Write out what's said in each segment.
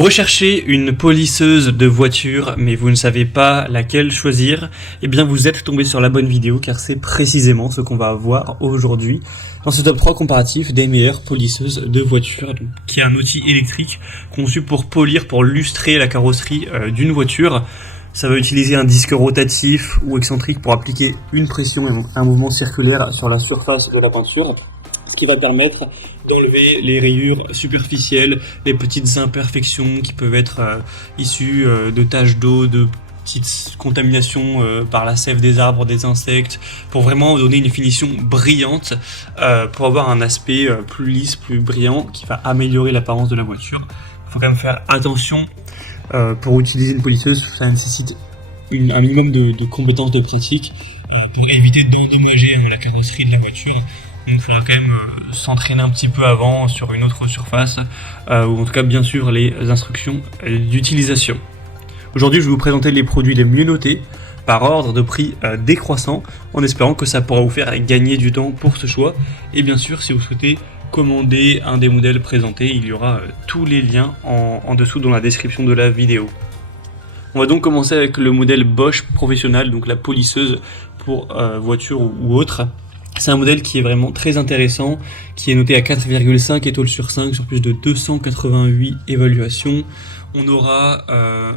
Vous recherchez une polisseuse de voiture, mais vous ne savez pas laquelle choisir, eh bien vous êtes tombé sur la bonne vidéo, car c'est précisément ce qu'on va voir aujourd'hui dans ce top 3 comparatif des meilleures polisseuses de voiture, qui est un outil électrique conçu pour polir, pour lustrer la carrosserie d'une voiture. Ça va utiliser un disque rotatif ou excentrique pour appliquer une pression et un mouvement circulaire sur la surface de la peinture, ce qui va permettre d'enlever les rayures superficielles, les petites imperfections qui peuvent être issues de taches d'eau, de petites contaminations par la sève des arbres, des insectes, pour vraiment donner une finition brillante, pour avoir un aspect plus lisse, plus brillant, qui va améliorer l'apparence de la voiture. Il faut quand même faire attention, pour utiliser une polisseuse, ça nécessite un minimum de compétences de pratique pour éviter d'endommager la carrosserie de la voiture. Donc il faudra quand même s'entraîner un petit peu avant sur une autre surface, ou en tout cas bien sûr les instructions d'utilisation. Aujourd'hui je vais vous présenter les produits les mieux notés par ordre de prix décroissant, en espérant que ça pourra vous faire gagner du temps pour ce choix. Et bien sûr, si vous souhaitez commander un des modèles présentés, il y aura tous les liens en dessous dans la description de la vidéo. On va donc commencer avec le modèle Bosch Professionnal, donc la polisseuse pour voiture ou autre. C'est un modèle qui est vraiment très intéressant, qui est noté à 4,5 étoiles sur 5 sur plus de 288 évaluations. On aura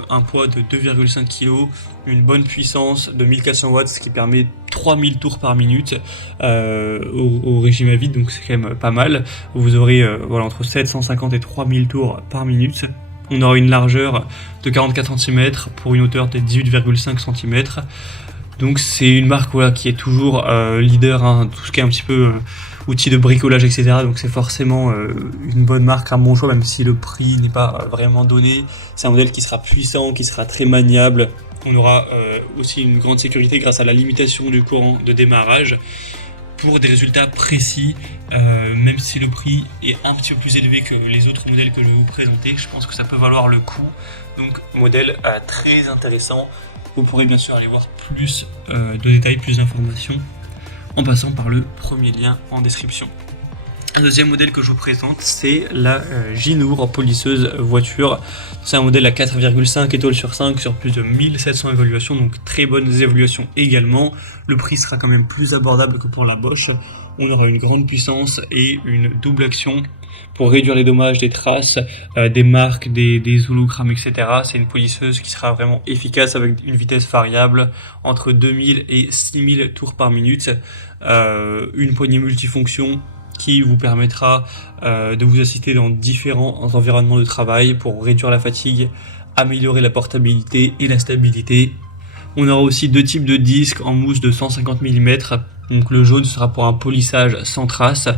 un poids de 2,5 kg, une bonne puissance de 1400 watts, ce qui permet 3000 tours par minute au régime à vide, donc c'est quand même pas mal. Vous aurez entre 750 et 3000 tours par minute. On aura une largeur de 44 cm pour une hauteur de 18,5 cm. Donc c'est une marque qui est toujours leader, tout ce qui est un petit peu outils de bricolage, etc. Donc c'est forcément une bonne marque, un bon choix, même si le prix n'est pas vraiment donné. C'est un modèle qui sera puissant, qui sera très maniable. On aura aussi une grande sécurité grâce à la limitation du courant de démarrage pour des résultats précis, même si le prix est un petit peu plus élevé que les autres modèles que je vais vous présenter. Je pense que ça peut valoir le coup. Donc modèle très intéressant. Vous pourrez bien sûr aller voir plus de détails, plus d'informations en passant par le premier lien en description. Un deuxième modèle que je vous présente, c'est la Ginour polisseuse voiture. C'est un modèle à 4,5 étoiles sur 5 sur plus de 1700 évaluations, donc très bonnes évaluations également. Le prix sera quand même plus abordable que pour la Bosch. On aura une grande puissance et une double action pour réduire les dommages des traces, des marques, des hologrammes, etc. C'est une polisseuse qui sera vraiment efficace avec une vitesse variable entre 2000 et 6000 tours par minute. Une poignée multifonction qui vous permettra de vous assister dans différents environnements de travail pour réduire la fatigue, améliorer la portabilité et la stabilité. On aura aussi deux types de disques en mousse de 150 mm. Donc le jaune sera pour un polissage sans trace,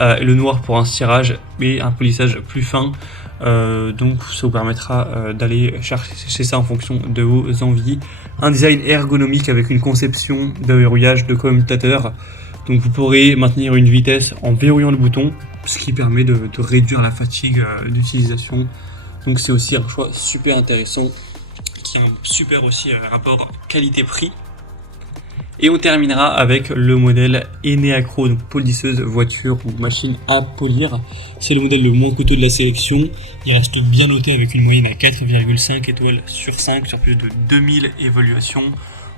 et le noir pour un cirage et un polissage plus fin. Donc ça vous permettra d'aller chercher ça en fonction de vos envies. Un design ergonomique avec une conception de verrouillage de commutateur. Donc vous pourrez maintenir une vitesse en verrouillant le bouton, ce qui permet de réduire la fatigue d'utilisation. Donc c'est aussi un choix super intéressant, qui a un super aussi rapport qualité-prix. Et on terminera avec le modèle Eneacro, donc polisseuse voiture ou machine à polir. C'est le modèle le moins coûteux de la sélection. Il reste bien noté avec une moyenne à 4,5 étoiles sur 5 sur plus de 2000 évaluations.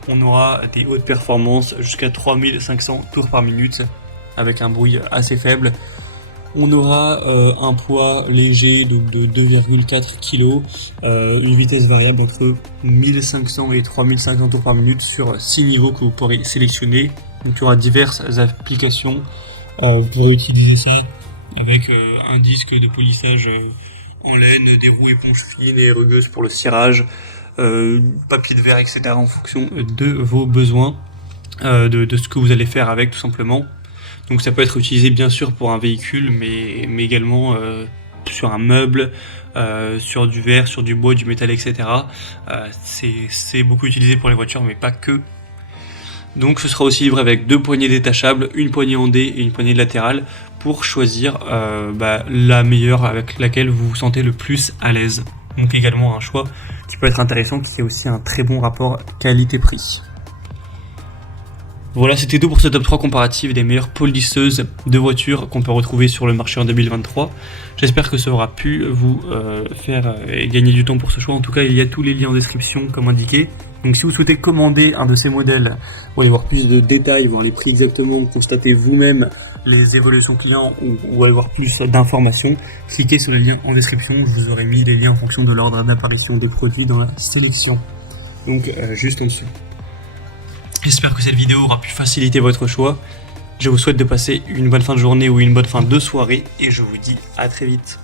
On aura des hautes performances jusqu'à 3500 tours par minute avec un bruit assez faible. On aura un poids léger de 2,4 kg, une vitesse variable entre 1500 et 3500 tours par minute sur 6 niveaux que vous pourrez sélectionner. Donc il y aura diverses applications. Vous pourrez utiliser ça avec un disque de polissage en laine, des roues éponges fines et rugueuses pour le cirage, papier de verre, etc. en fonction de vos besoins, de ce que vous allez faire avec tout simplement. Donc ça peut être utilisé bien sûr pour un véhicule, mais également sur un meuble, sur du verre, sur du bois, du métal, etc. C'est beaucoup utilisé pour les voitures, mais pas que. Donc ce sera aussi livré avec deux poignées détachables, une poignée en D et une poignée latérale, pour choisir la meilleure avec laquelle vous vous sentez le plus à l'aise. Donc également un choix qui peut être intéressant, qui est aussi un très bon rapport qualité-prix. Voilà, c'était tout pour ce top 3 comparatif des meilleures polisseuses de voitures qu'on peut retrouver sur le marché en 2023. J'espère que ça aura pu vous faire gagner du temps pour ce choix. En tout cas, il y a tous les liens en description comme indiqué. Donc si vous souhaitez commander un de ces modèles, ou aller voir plus de détails, voir les prix exactement, constater vous-même les évolutions clients ou avoir plus d'informations, cliquez sur le lien en description. Je vous aurai mis les liens en fonction de l'ordre d'apparition des produits dans la sélection. Donc juste au-dessus. J'espère que cette vidéo aura pu faciliter votre choix. Je vous souhaite de passer une bonne fin de journée ou une bonne fin de soirée et je vous dis à très vite.